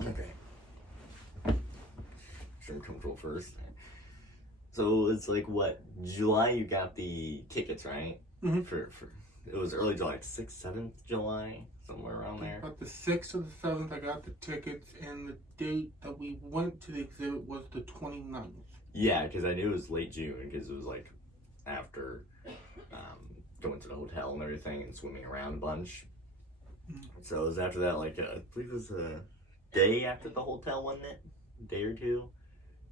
Okay. Sure, control first. So it's like what, July you got the tickets, right? Mm-hmm. For it was early July, 6th, 7th July, somewhere around there. About the 6th or the 7th, I got the tickets, and the date that we went to the exhibit was the 29th. Yeah, because I knew it was late June, because it was like after going to the hotel and everything and swimming around a bunch. Mm-hmm. So it was after that, like, I believe it was a day after the hotel, wasn't it? A day or two?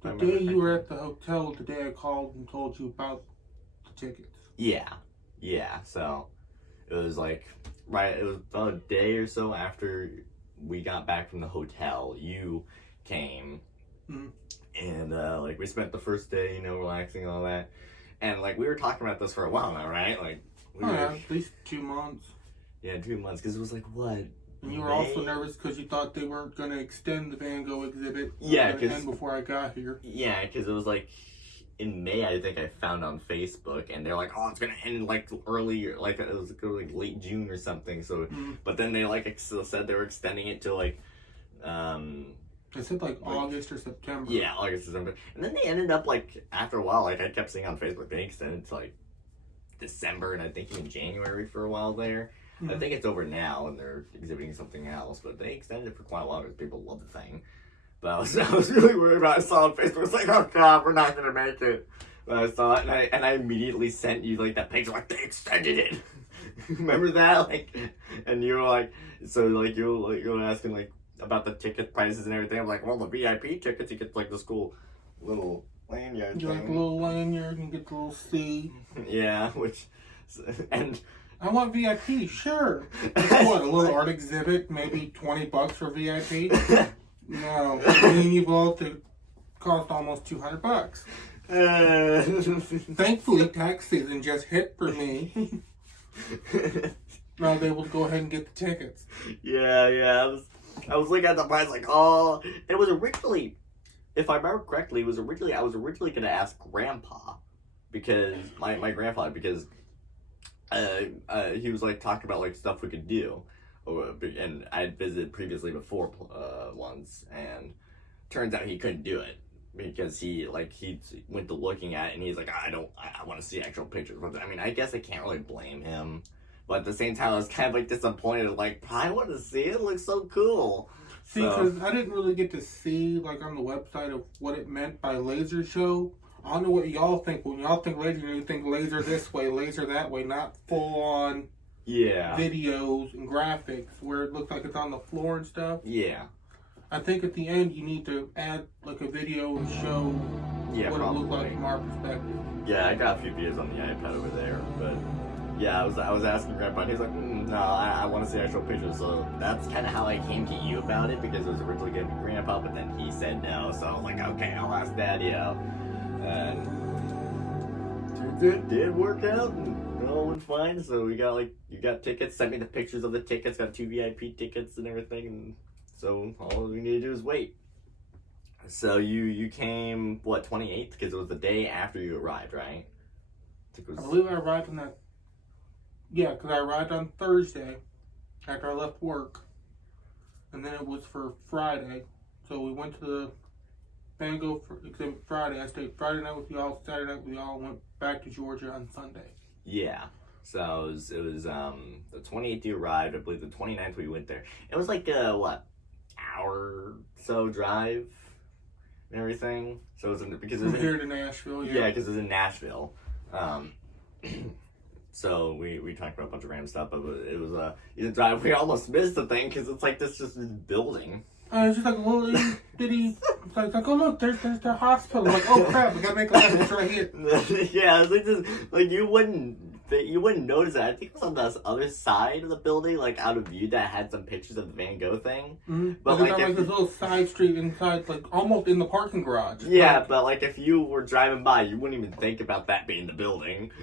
The day you were at the hotel, the day I called and told you about the tickets. Yeah, so it was like, right, it was about a day or so after we got back from the hotel, you came, and, like, we spent the first day, relaxing and all that, and, like, we were talking about this for a while now, right? Like, at least 2 months. Yeah, 2 months, because it was like, what? And you were also nervous because you thought they weren't going to extend the Van Gogh exhibit. Yeah, because before I got here. Yeah, because it was like in May, I think I found on Facebook, and they're like, "Oh, it's gonna end like early, like it was like late June or something." So, but then they like said they were extending it to like, they said like August or September. Yeah, August, September, and then they ended up like after a while, like I kept seeing on Facebook, they extended to like December, and I think even January for a while there. I think it's over now, and they're exhibiting something else, but they extended it for quite a while because people love the thing. But I was really worried about it. I saw it on Facebook. I was like, oh god, we're not gonna make it. But I saw it, and I immediately sent you like that picture, like they extended it. Remember that? Like, and you were like, so like you were asking like about the ticket prices and everything. I'm like, well, the VIP tickets, you get like this cool little lanyard. You like a little lanyard and get the little C. Yeah, and. I want VIP, sure. What, a little art exhibit, maybe $20 for VIP? No, me and you both, it cost almost $200. Thankfully, tax season just hit for me. I was able to go ahead and get the tickets. Yeah. I was looking at the price like, oh, it was originally, if I remember correctly, I was originally going to ask Grandpa, because, my grandfather, because he was like talking about like stuff we could do, and I had visited previously before once, and turns out he couldn't do it because he went to looking at it and he's like, I want to see actual pictures. I mean, I guess I can't really blame him, but at the same time I was kind of like disappointed, like I want to see it. It looks so cool. See, because I didn't really get to see like on the website of what it meant by laser show. I don't know what y'all think. When y'all think laser, you think laser this way, laser that way, not full on videos and graphics where it looks like it's on the floor and stuff. Yeah. I think at the end you need to add like a video and show what it looked like from our perspective. Yeah, I got a few videos on the iPad over there, but yeah, I was asking Grandpa, and he's like, no, I want to see actual pictures. So that's kind of how I came to you about it, because it was originally going to be Grandpa, but then he said no. So I was like, okay, I'll ask Daddy out. And it did work out, and all went fine. So we got you got tickets, sent me the pictures of the tickets, got 2 VIP tickets and everything, and so all we need to do is wait. So you came, what, 28th? Because it was the day after you arrived, right? I believe I arrived on that. Yeah, because I arrived on Thursday after I left work, and then it was for Friday. So we went to the Van Gogh for exhibit Friday. I stayed Friday night with y'all. Saturday night we all went back to Georgia on Sunday. Yeah. So it was the 28th you arrived. I believe the 29th we went there. It was like what, hour or so drive and everything. So it was because it was here to Nashville. Yeah, because it was in Nashville. So we talked about a bunch of random stuff, but it was a drive. We almost missed the thing because it's like this building. It's just like a little bitty. It's like, oh look, there's the hospital. I'm like, oh crap, we gotta make a left. It's right here. Yeah, it's like this, like you wouldn't notice it. I think it was on the other side of the building, like out of view, that had some pictures of the Van Gogh thing. Mm-hmm. But like this little side street inside, like almost in the parking garage. Yeah, but like if you were driving by, you wouldn't even think about that being the building.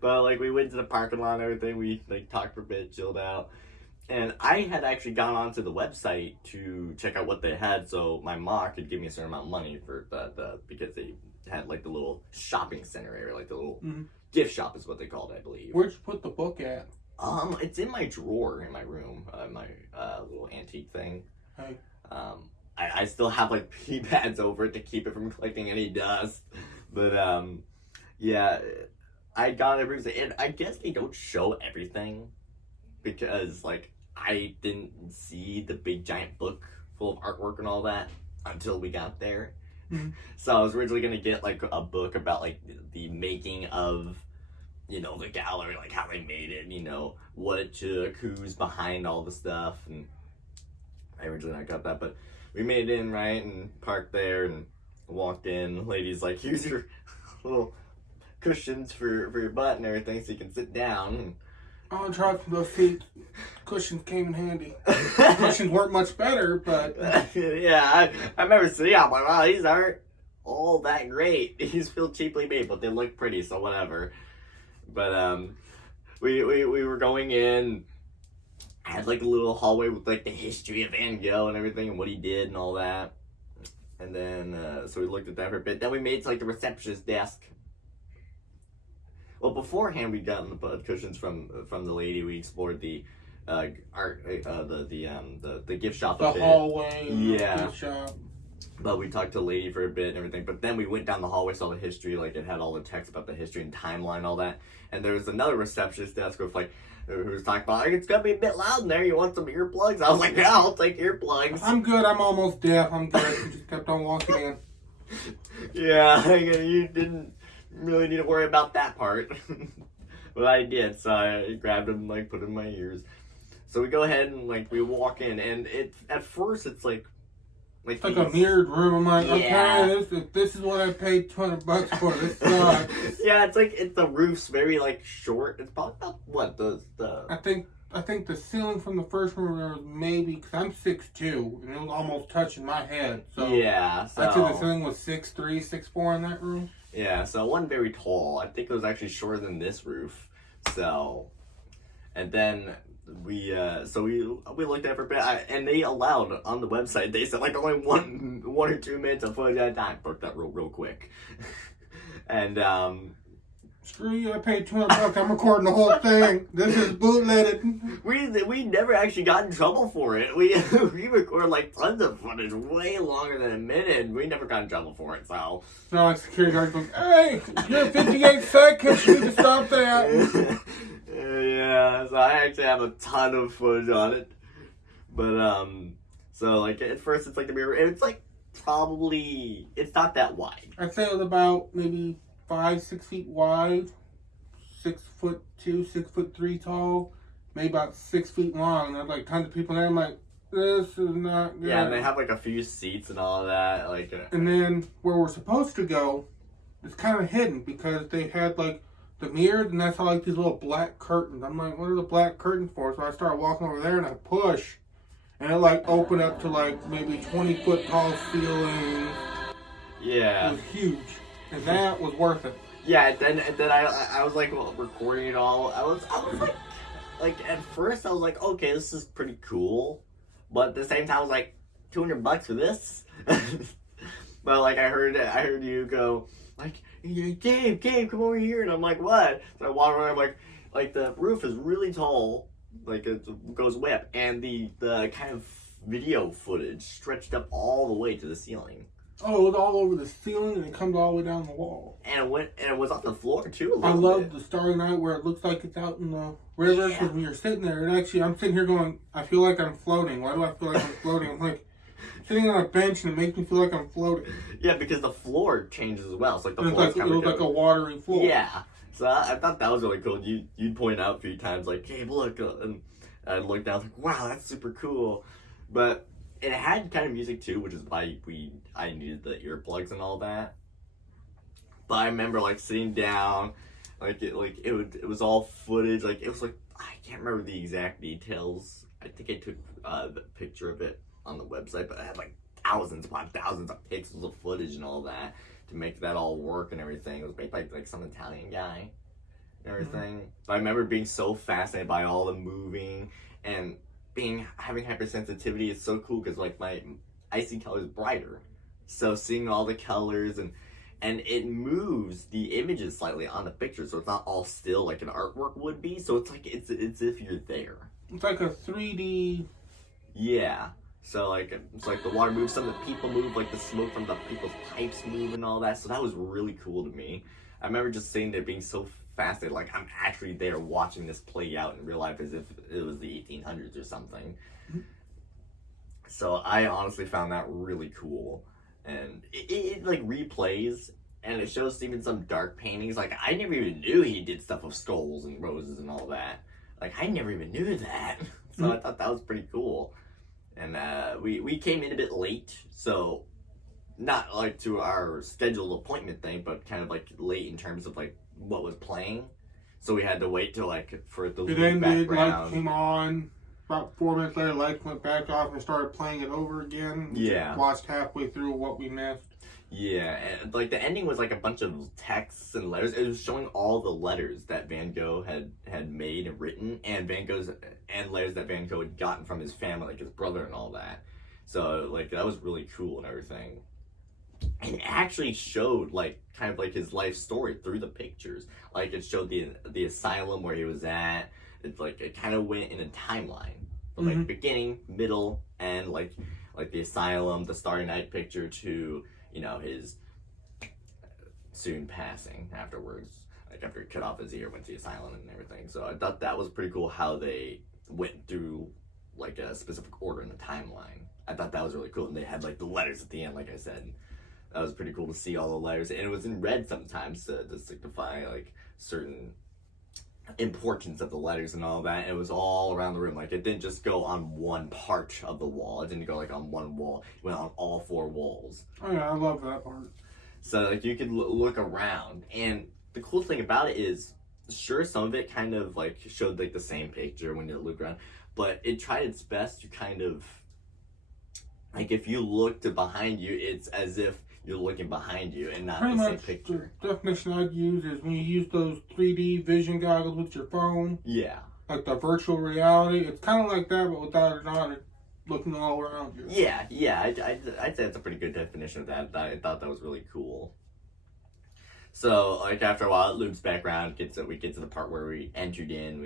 But like we went to the parking lot and everything. We like talked for a bit, chilled out. And I had actually gone onto the website to check out what they had, so my mom could give me a certain amount of money for the because they had like the little shopping center area, like the little gift shop is what they called it, I believe. Where'd you put the book at? It's in my drawer in my room, my little antique thing. Hey. I still have like pee pads over it to keep it from collecting any dust. But yeah, I got everything. And I guess they don't show everything because like I didn't see the big giant book full of artwork and all that until we got there. Mm-hmm. So I was originally gonna get like a book about like the making of, you know, the gallery, like how they made it, you know, what it took, who's behind all the stuff, and I originally not got that, but we made it in, right, and parked there and walked in. The lady's like, here's your little cushions for your butt and everything so you can sit down. Oh, tried from those seats. Cushions came in handy. Cushions weren't much better, but... Yeah, I remember seeing them. I'm like, wow, these aren't all that great. These feel cheaply made, but they look pretty, so whatever. But we were going in. I had like a little hallway with like the history of Van Gogh and everything and what he did and all that. And then so we looked at that for a bit. Then we made it to like the receptionist desk. Well, beforehand we got the butt cushions from the lady. We explored the art, the gift shop. The hallway. Yeah. The gift shop. But we talked to the lady for a bit and everything. But then we went down the hallway, saw the history, like it had all the text about the history and timeline, all that. And there was another receptionist desk with like, who was talking about, like, it's gonna be a bit loud in there. You want some earplugs? I was like, yeah, I'll take earplugs. I'm good. I'm almost deaf. I'm good. We just kept on walking in. Yeah, you didn't really need to worry about that part. But I did, so I grabbed them, like, put them in my ears. So we go ahead and, like, we walk in, and at first it's like it's like a mirrored room. I'm like, yeah. Okay, this is what I paid $200 for. This sucks. Yeah, it's the roof's very like short. It's probably about what the. I think the ceiling from the first room was maybe, because I'm 6'2", and it was almost touching my head. So yeah, so I'd say the ceiling was 6'3", 6'4" in that room. Yeah, so it wasn't very tall. I think it was actually shorter than this roof. So, and then we looked at it for a bit, and they allowed on the website. They said like only one or 2 minutes of footage at a time. Broke that real quick. And screw you! I paid $200. I'm recording the whole thing. This is bootlegged. We never actually got in trouble for it. We recorded like tons of footage, way longer than a minute. And we never got in trouble for it. So no, like security guard goes, "Hey, you're 58 seconds. You need to stop that." Yeah, so I actually have a ton of footage on it. But so like at first it's like the mirror, and it's like probably it's not that wide. I'd say it was about maybe 5-6 feet wide, 6'2", 6'3" tall, maybe about 6 feet long. And there's like tons of people there. I'm like, this is not good. Yeah, and they have like a few seats and all of that. Like, and then where we're supposed to go, it's kind of hidden because they had like the mirrors, and that's how like these little black curtains. I'm like, what are the black curtains for? So I started walking over there and I push, and it like opened up to like maybe 20-foot tall ceiling. Yeah, it was huge. And that was worth it. Yeah, and then I was like recording it all. I was like at first I was like, okay, this is pretty cool, but at the same time I was like, $200 for this. But like I heard you go like, Gabe, come over here, and I'm like, what? So I walk around, I'm like the roof is really tall, like it goes way up, and the kind of video footage stretched up all the way to the ceiling. Oh, it was all over the ceiling, and it comes all the way down the wall. And it was on the floor too. I love the Starry Night where it looks like it's out in the river. Because when you're sitting there, and actually, I'm sitting here going, I feel like I'm floating. Why do I feel like I'm floating? I'm like sitting on a bench, and it makes me feel like I'm floating. Yeah, because the floor changes as well. It's like the floor. It was like a watery floor. Yeah. So I thought that was really cool. You'd point out a few times like, hey, look, and I looked down, like, wow, that's super cool. But it had kind of music too, which is why I needed the earplugs and all that. But I remember like sitting down, it was all footage. Like it was like I can't remember the exact details. I think I took the picture of it on the website, but I had like thousands upon thousands of pixels of footage and all that to make that all work and everything. It was made by like some Italian guy and everything. Mm-hmm. But I remember being so fascinated by all the moving and having hypersensitivity is so cool because like I see colors brighter, so seeing all the colors and it moves the images slightly on the picture, so it's not all still like an artwork would be. So it's like it's if you're there. It's like a 3D. Yeah, So like it's like the water moves, some of the people move, like the smoke from the people's pipes move and all that. So that was really cool to me. I remember just sitting there being so fascinated, like I'm actually there watching this play out in real life as if it was the 1800s or something. So I honestly found that really cool, and it like replays. And it shows even some dark paintings. Like, I never even knew he did stuff with skulls and roses and all that. Like, I never even knew that. So I thought that was pretty cool. And we came in a bit late. So, not like to our scheduled appointment thing, but kind of like late in terms of like what was playing. So we had to wait till like for it to It loop ended, background. lights came on. About 4 minutes later, lights went back off and started playing it over again. Yeah. Watched halfway through what we missed. Yeah, and like the ending was like a bunch of texts and letters. It was showing all the letters that Van Gogh had made and written, and letters that Van Gogh had gotten from his family, like his brother and all that. So like that was really cool and everything. And it actually showed like kind of like his life story through the pictures. Like it showed the asylum where he was at. It's like it kind of went in a timeline, from like beginning, middle, and like the asylum, the Starry Night picture to, you know, his soon passing afterwards, like after he cut off his ear, went to the asylum and everything. So I thought that was pretty cool how they went through like a specific order in the timeline. I thought that was really cool. And they had like the letters at the end, like I said. That was pretty cool to see all the letters. And it was in red sometimes to signify like certain importance of the letters and all that. It was all around the room. Like it didn't just go on one part of the wall. It didn't go like on one wall. It went on all four walls. Oh yeah, I love that part. So like you could look around, and the cool thing about it is, sure, some of it kind of like showed like the same picture when you look around, but it tried its best to kind of like if you look to behind you, it's as if you're looking behind you and not Pretty the much same picture. The definition I'd use is when you use those 3D vision goggles with your phone. Yeah. Like the virtual reality. It's kind of like that, but without it on, it looking all around you. Yeah. I'd say that's a pretty good definition of that. I thought that was really cool. So, like, after a while, it loops back around, we get to the part where we entered in,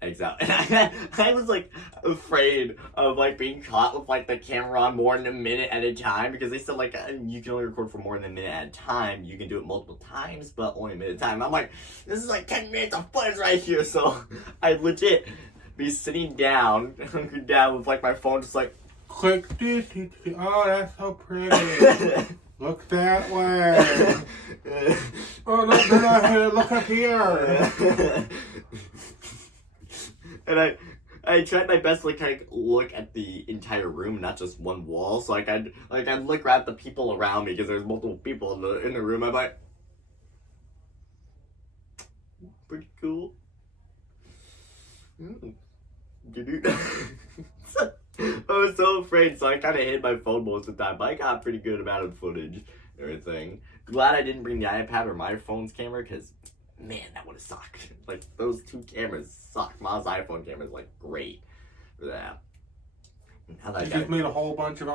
exit out. And I was, like, afraid of, like, being caught with, like, the camera on more than a minute at a time, because they said, like, you can only record for more than a minute at a time. You can do it multiple times, but only a minute at a time. I'm like, this is, like, 10 minutes of footage right here, so I legit be sitting down with, like, my phone just, like... Click, oh, that's so pretty. Look that way. Oh, look, they're not here. Look up here. And I tried my best to like kind of look at the entire room, not just one wall. So I'd look at the people around me because there's multiple people in the room. I'm like, pretty cool. I was so afraid, so I kind of hid my phone most of the time, but I got a pretty good amount of footage and everything. Glad I didn't bring the iPad or my phone's camera, because, man, that would have sucked. Like, those two cameras suck. My iPhone camera is, like, great for that. You just made a whole bunch of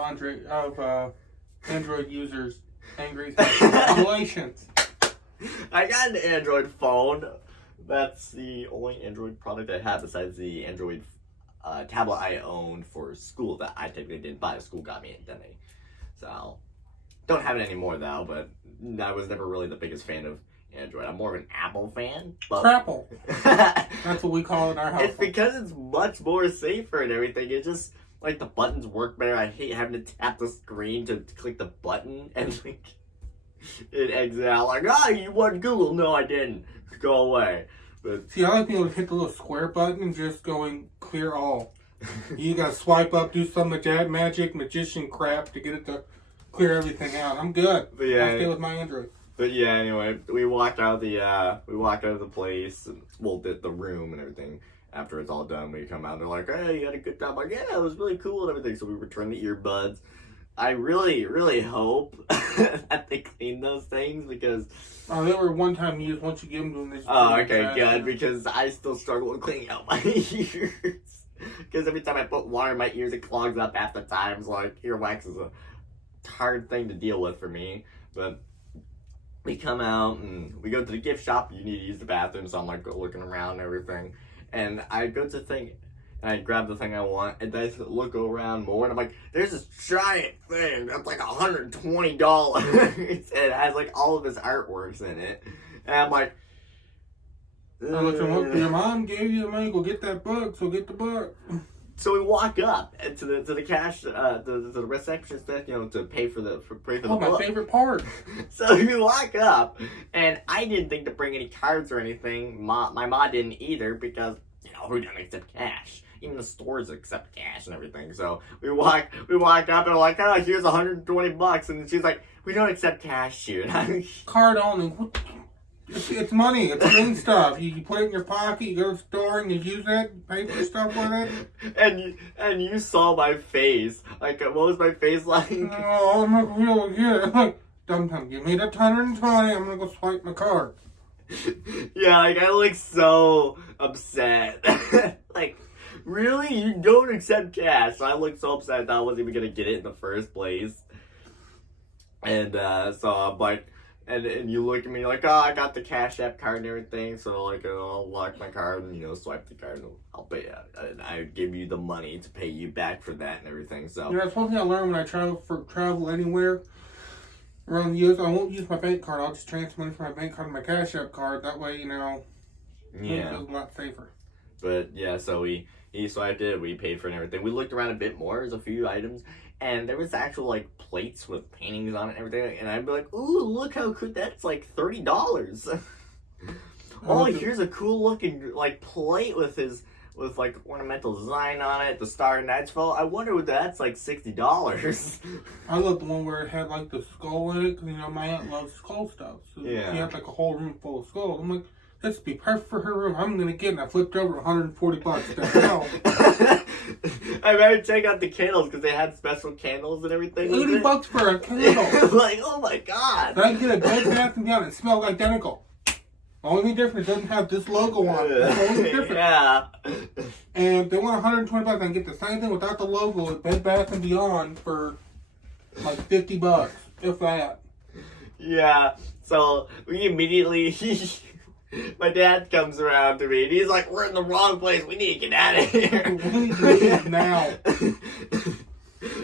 Android users angry. Congratulations. I got an Android phone. That's the only Android product I have besides the Android tablet I owned for school that I technically didn't buy. School got me it, didn't they? So, don't have it anymore though, but I was never really the biggest fan of Android. I'm more of an Apple fan. But... Crapple. That's what we call it in our house. It's because it's much more safer and everything. It just, like, the buttons work better. I hate having to tap the screen to click the button and, like, it exits out like, you want Google? No, I didn't. Go away. But see, I like being able to hit the little square button and just going clear all. You gotta swipe up, do some magic magician crap to get it to clear everything out. I'm good. But yeah, I'll stay with my Android. But yeah, anyway, we walked out of the place, and, well, the room and everything. After it's all done, we come out. They're like, "Hey, you had a good time." I'm like, yeah, it was really cool and everything. So we returned the earbuds. I really, really hope that they clean those things because... they were one-time use. Once you give them to them, they just... Oh, okay, good, because I still struggle with cleaning out my ears. Because every time I put water in my ears, it clogs up half the time. So, like, earwax is a hard thing to deal with for me. But we come out and we go to the gift shop. You need to use the bathroom, so I'm, like, looking around and everything. And I go to think... And I grab the thing I want, and I look around more, and I'm like, there's this giant thing that's like $120. And it has like all of his artworks in it. And I'm like, your mom gave you the money, go get that book, so get the book. So we walk up to the cash, to the receptionist desk, to pay for the book. My favorite part. So we walk up, and I didn't think to bring any cards or anything. My mom didn't either, because who doesn't accept cash? Even the stores accept cash and everything. So we walk up, and we're like, oh, here's $120, and she's like, we don't accept cash here. Card only. It's money. It's green stuff. You put it in your pocket. You go to the store and you use it. Pay for stuff with it. And you saw my face. Like, what was my face like? Oh, I'm not real good. Like, dum-dum, give me the $120. I'm gonna go swipe my card. Yeah, like I look so upset. Like, really? You don't accept cash? So I looked so upset I thought I wasn't even gonna get it in the first place. And so I'm like. And you look at me like, oh, I got the Cash App card and everything, so like I'll lock my card and swipe the card and I'll pay it. And I give you the money to pay you back for that and everything. So that's one thing I learned when I travel anywhere around the U.S. I won't use my bank card. I'll just transfer money from my bank card to my Cash App card. That way, it feels a lot safer. But yeah, so he swiped it. We paid for it and everything. We looked around a bit more. There's a few items. And there was actual, like, plates with paintings on it and everything. And I'd be like, ooh, look how cool. That's, like, $30. Oh, here's a cool-looking, like, plate with like, ornamental design on it. The Star Nightfall. I wonder what that's, like, $60. I love the one where it had, like, the skull in it. Because, my aunt loves skull stuff. So yeah. She had, like, a whole room full of skulls. I'm like, this would be perfect for her room. I'm going to get it. And I flipped over $140. The hell? I remember checking out the candles because they had special candles and everything. $80 for a candle. Like, oh my god. But I can get a Bed Bath & Beyond. It smells identical. Only difference, it doesn't have this logo on it. That's the only difference. Yeah. And they want $120. I can get the same thing without the logo at Bed Bath & Beyond for like $50, if that. Yeah. So we immediately... My dad comes around to me and he's like, we're in the wrong place. We need to get out of here. We need to leave now.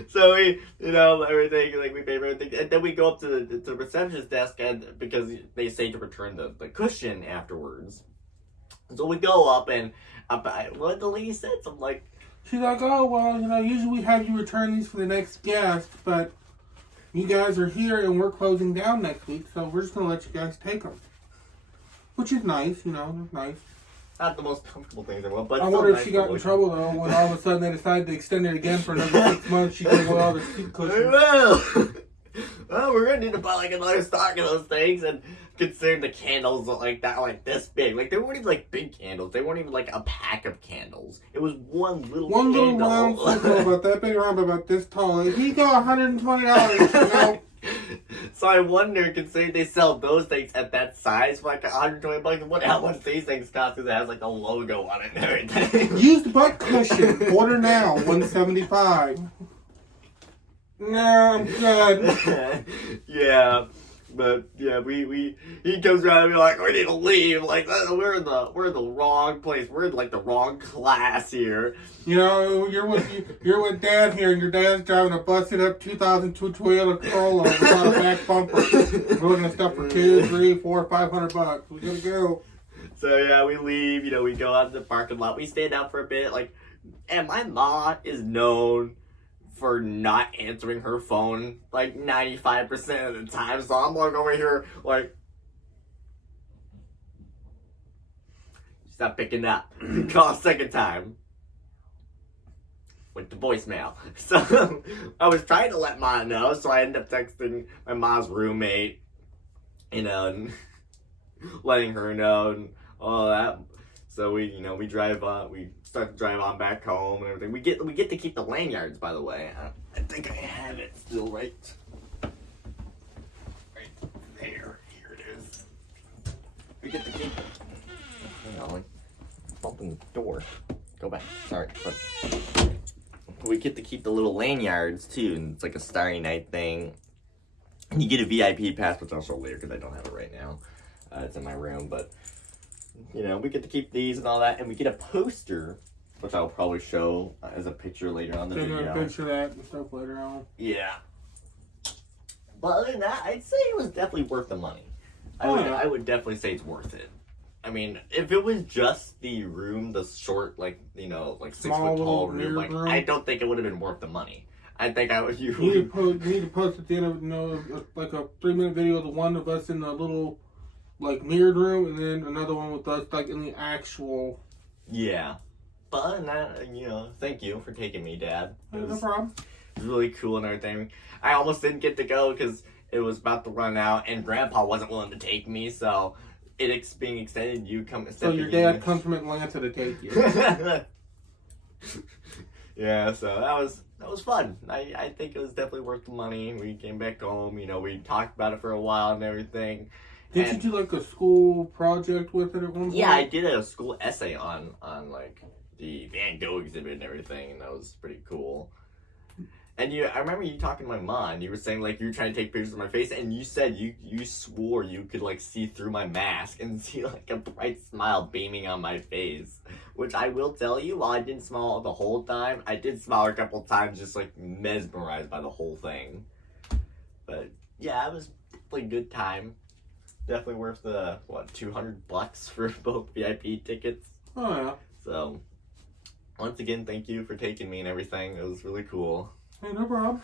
So we, everything, like we pay for everything. And then we go up to the receptionist desk because they say to return the cushion afterwards. So we go up and what the lady said, I'm like. She's like, oh, well, usually we have you return these for the next guest, but you guys are here and we're closing down next week, so we're just going to let you guys take them. Which is nice, it's nice. Not the most comfortable thing in the world, but I wonder if she got in trouble, though, when all of a sudden they decided to extend it again for another 6 months. She gave away all the seat cushions. Well, we're going to need to buy, like, another stock of those things, and considering the candles like that, like, this big. Like, they weren't even, like, big candles. They weren't even, like, a pack of candles. It was one little round circle about that big, around about this tall. He got $120, So I wonder, considering they sell those things at that size for like $120, how much these things cost because it has like a logo on it and everything. Used butt cushion. Order now. $175. No, I'm good. Yeah. But yeah, he comes around and be like, we need to leave. Like we're in the wrong place. We're in like the wrong class here. You're with Dad here, and your dad's driving a busted up 2002 Toyota Corolla without a back bumper. We're looking at stuff for $200, $300, $400, $500. We gotta go. So yeah, we leave. We go out to the parking lot. We stand out for a bit. And my mom is known for not answering her phone like 95% of the time. So I'm like over here like she's not picking up. Call a second time. Went to voicemail. So I was trying to let Mom know, so I ended up texting my mom's roommate, and letting her know and all that. So we drive on. We start to drive on back home and everything. We get to keep the lanyards, by the way. I think I have it still right there. Here it is. We get to keep. Hang on, bumping the door. Go back. Sorry, but we get to keep the little lanyards too, and it's like a Starry Night thing. And you get a VIP pass, which I'll show later because I don't have it right now. It's in my room, but we get to keep these and all that, and we get a poster which I'll probably show as a picture later on the video. Picture that and stuff later on. Yeah. But other than that, I'd say it was definitely worth the money. I would definitely say it's worth it. I mean, if it was just the room, the short, like 6 foot tall room, I don't think it would have been worth the money. I think I would. You need to post at the end of like a 3-minute video of the one of us in the little like mirrored room, and then another one with us like in the actual. Yeah, but other than that, thank you for taking me, Dad. No problem. It was really cool and everything. I almost didn't get to go because it was about to run out, and Grandpa wasn't willing to take me, so it's being extended. You come. So your dad comes from Atlanta to take you. Yeah, so that was fun. I think it was definitely worth the money. We came back home. We talked about it for a while and everything. Did you do like a school project with it at one point? Yeah, I did a school essay on like the Van Gogh exhibit and everything, and that was pretty cool. And I remember you talking to my mom. You were saying like you were trying to take pictures of my face, and you said you swore you could like see through my mask and see like a bright smile beaming on my face. Which I will tell you, while I didn't smile the whole time, I did smile a couple times, just like mesmerized by the whole thing. But yeah, it was definitely a good time. Definitely worth the $200 for both VIP tickets. Oh yeah. So once again, thank you for taking me and everything. It was really cool. Hey, no problem.